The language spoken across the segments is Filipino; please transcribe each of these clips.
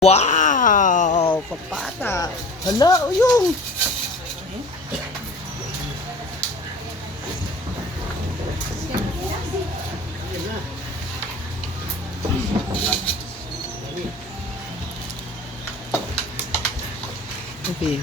Wow! Papata! Hala, uyong! Okay.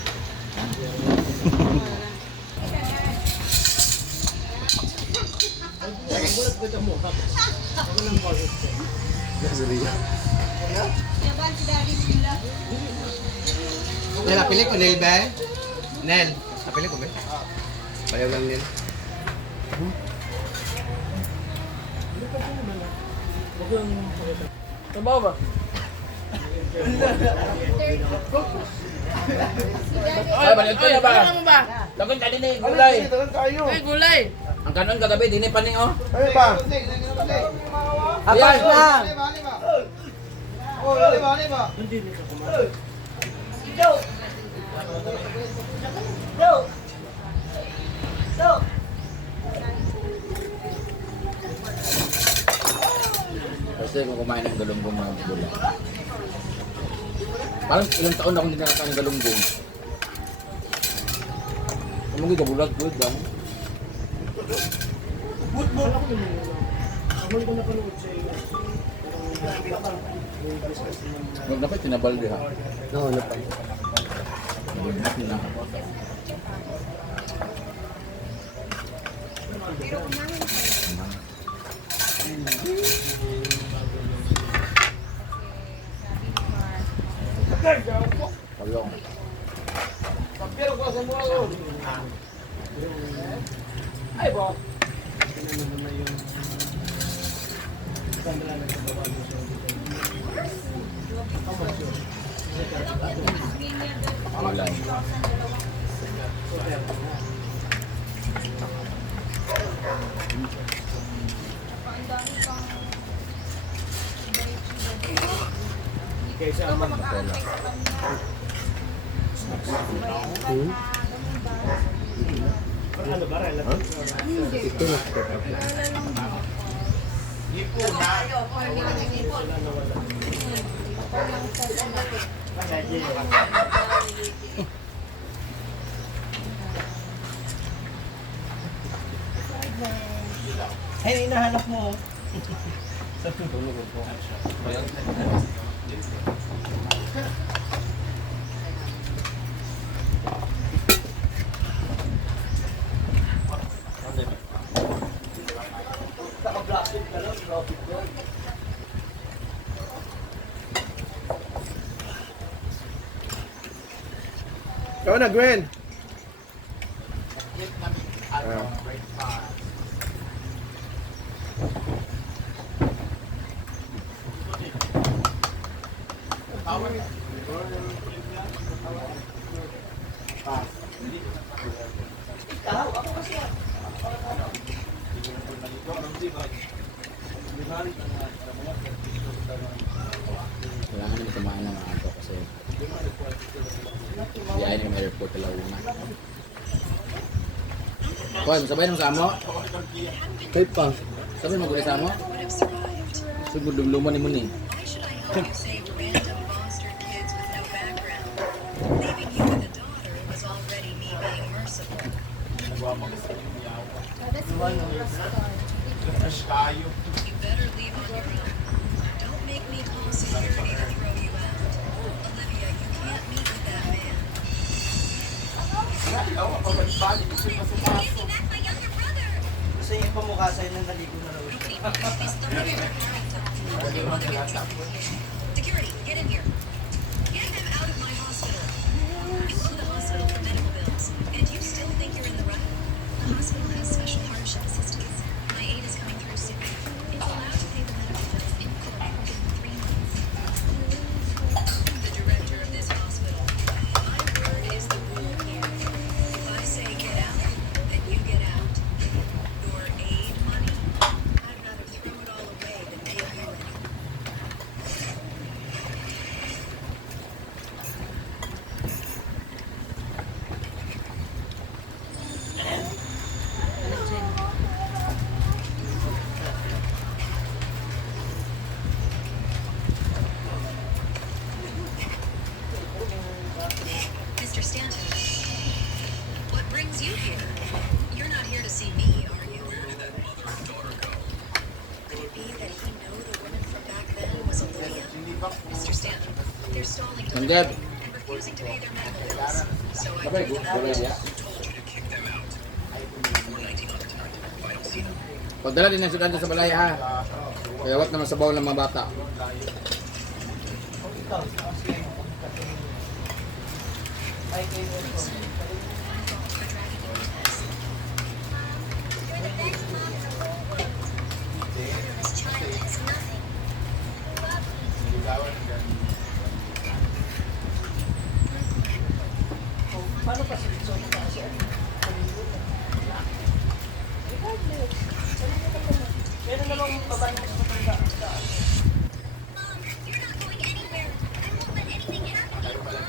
Nel, napili ko Nel ba? Nel, napili ko ba? Payaw lang Nel. Sabaw ba? Ay, balito na ba? Ano ba? Lagon ka din eh, gulay. Ay, gulay. Ang kanon kagabi, din eh paning oh. Ano ba? Apas na! Kasi kung kumain ng galunggong mga gulay. Parang ilang taon na akong hindi nakakain ng galunggong. Ano yung gabulag, good lang. Huwag na pa, tinabalde ha. Oo, napay. Huwag na. Palong. Ay, bo. Gulay. Nutella. Ito na. Ay, hinahanap mo. Sa tulog ko. Ikaw na, Gwen. Kailangan naman kumain ng mga ito kasi biyahe ng airport talaga una. Koy, masabay nung samo? Kahit pa. Sabi mo sa mo? Sugod lumluman ni mo ni. You better leave on your own. Don't make me call security to throw you out. Olivia, you can't meet with that man. Gusto niyo pamukha sa'yo nang naligo na raw. Security, get in here. Get them out of my hospital. You go to the hospital for medical bills, and you still think you're in the right? The hospital has special hardship assistance. My aid is coming through soon. It's allowed to pay the medical bills in full within 3 months. The director of this hospital. My word is the rule here. If I say get out, then you get out. Your aid money, I'd rather throw it all away than pay you any. they're stalling Nanggad. delivery and refusing to pay their medical bills. So I Sabay, gulay niya. Pagdala din ang suganda sa balay ha. Kaya wat naman sa bawal ng mga bata. you're not going anywhere. I won't let anything happen to you.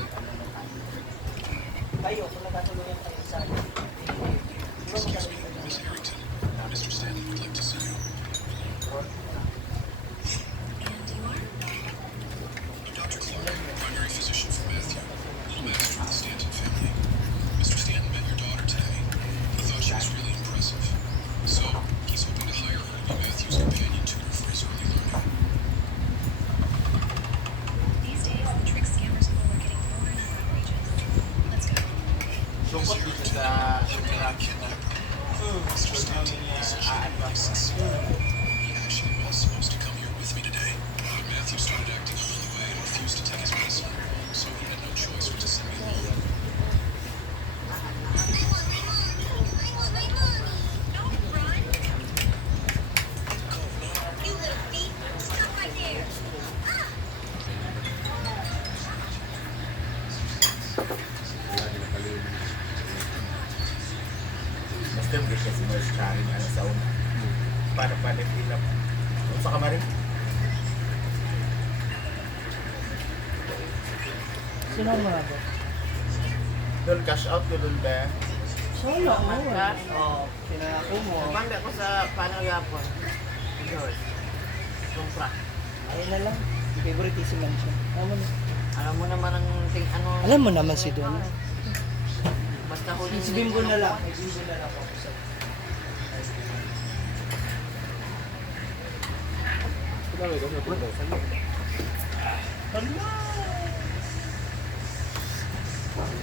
And you are? Dr. Clark, primary physician for Matthew. Little Max from the Stanton family. Mr. Stanton met your daughter today. He thought she was really impressive. So, he's hoping to hire her to be Matthew's companion tutor for his early learning. These days, the trick scammers pool are getting more and more outrageous. Let's go. This year, kidnapper. Mr. Stanton is genuinely sincere. He actually was supposed to come here with me today. But Matthew started acting up in the way and refused to take his medicine. So he had no choice but to send me alone. Don't run. You little thief. Stop right there. Basta hindi siya si Merce Charin sa una. Para nagpilap. Sa kamarin. Sino ang mga ba? Doon cash out ko doon ba? Solo mo. Oo, pinako mo. Banda ko sa panagapon. George. Kumpra. Ayun na lang. Favoritism lang siya. Alam mo naman ang ano. Alam mo naman si Don. Basta huli. Si Bimbo na lang. Bimbo na lang ako sa...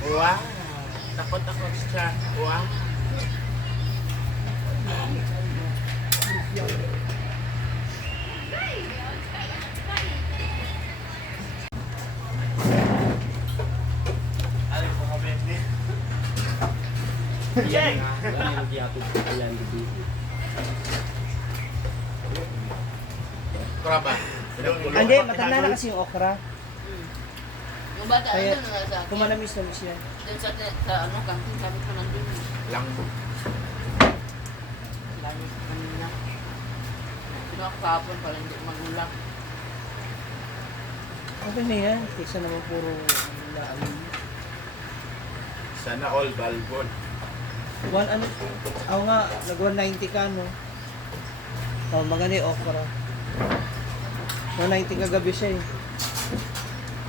Wow! Takot ako siya. Wow! Okra ba? Hindi, matanda na kasi yung okra. Yung bata, Kaya, ano na sa akin? kumanamis-namis yan. Dun sa ano, kantin, sabi ko nandun. Lang. Lagi kanina. Kinuha ko kahapon pala hindi magulang. Okay na yan. Kaysa naman puro naamin. Sana all balbon. One ano? Ako nga, nag-190 ka, no? Oh, maganda yung okra. 190 kagabi siya eh.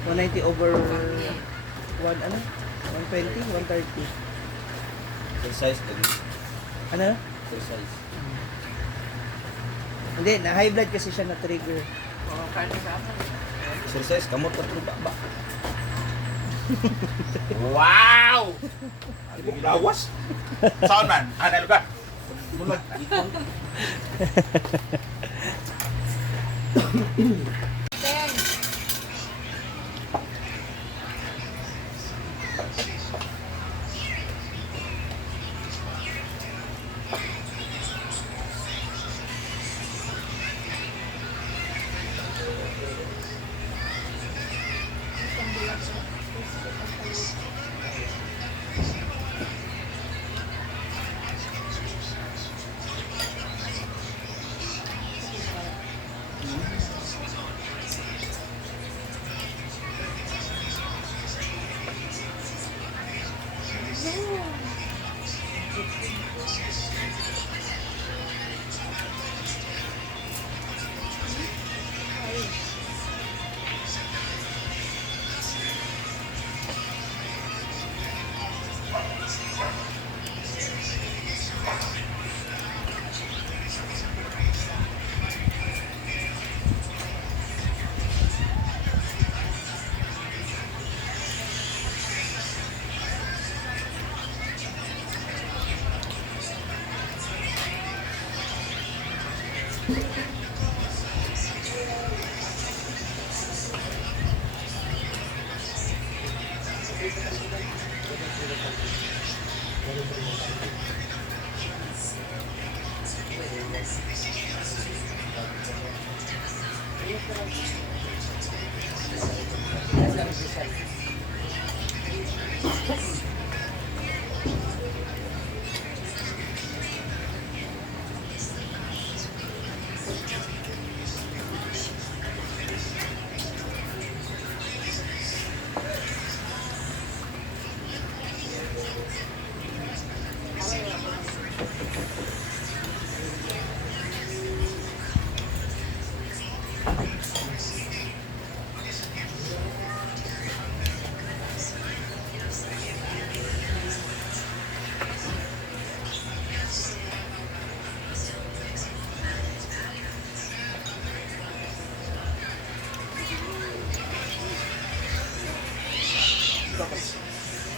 190 over 1 ano? 120? 130. Exercise din. Ano? Exercise. Hindi, na high blood kasi siya na trigger. Oo, kahit sa akin. Exercise, kamot ka truba ba? Wow! Lawas? Saan man? Ano ka? Bulag, ikon.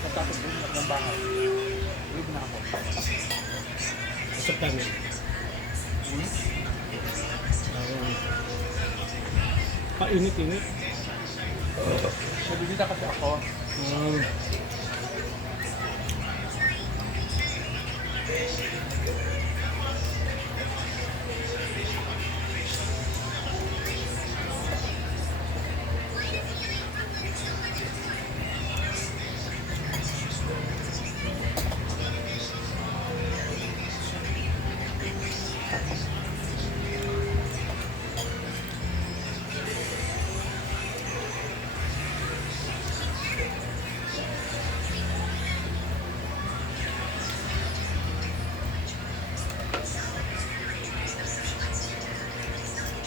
Tapos din ng bahay. Uwi na ako. Sa kami. Painit-init. Nabibita kasi ako.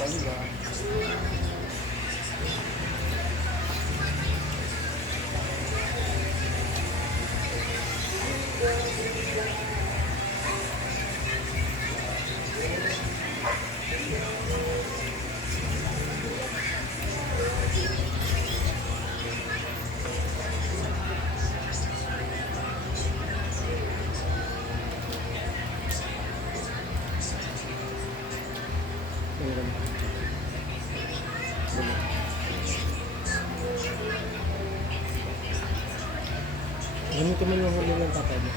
Talaga. Ganito man yung huli ng tatay mo.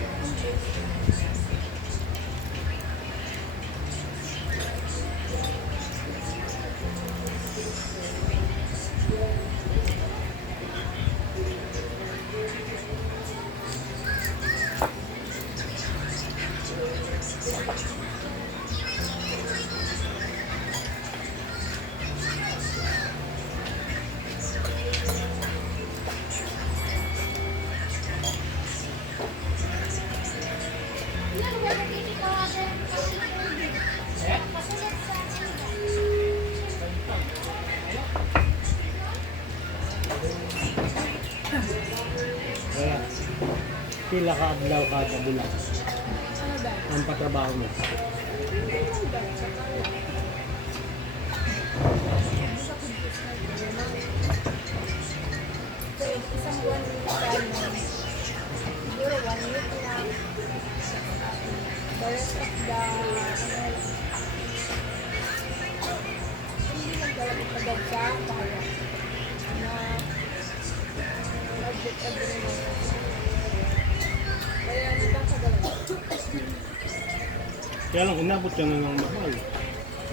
Kaya, pila ka adlaw kada bulan. Ang patrabaho mo. Isang buwan siguro 1 week lang. The rest of the hindi nagdalagit na dad sa kaya na budget ka din mo. Kaya nagkakagalan. Kaya lang inabot ka na ng mahal.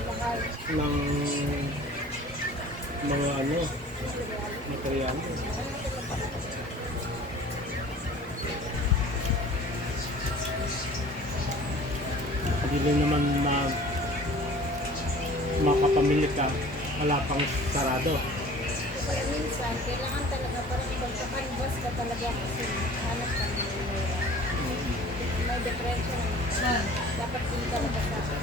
Mahal. Ng mga ano, material. Hindi naman makapamili ka, wala pang sarado. Kaya minsan, kailangan talaga parang magka-canvas ka talaga kasi hanap ka ng pera. May depression. Dapat din talaga sa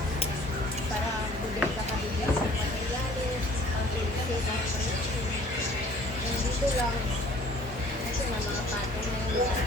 para bigay ka kabigay sa materialis, ang ilsig, ang panitsin. Dito lang, kasi may mga patong na yung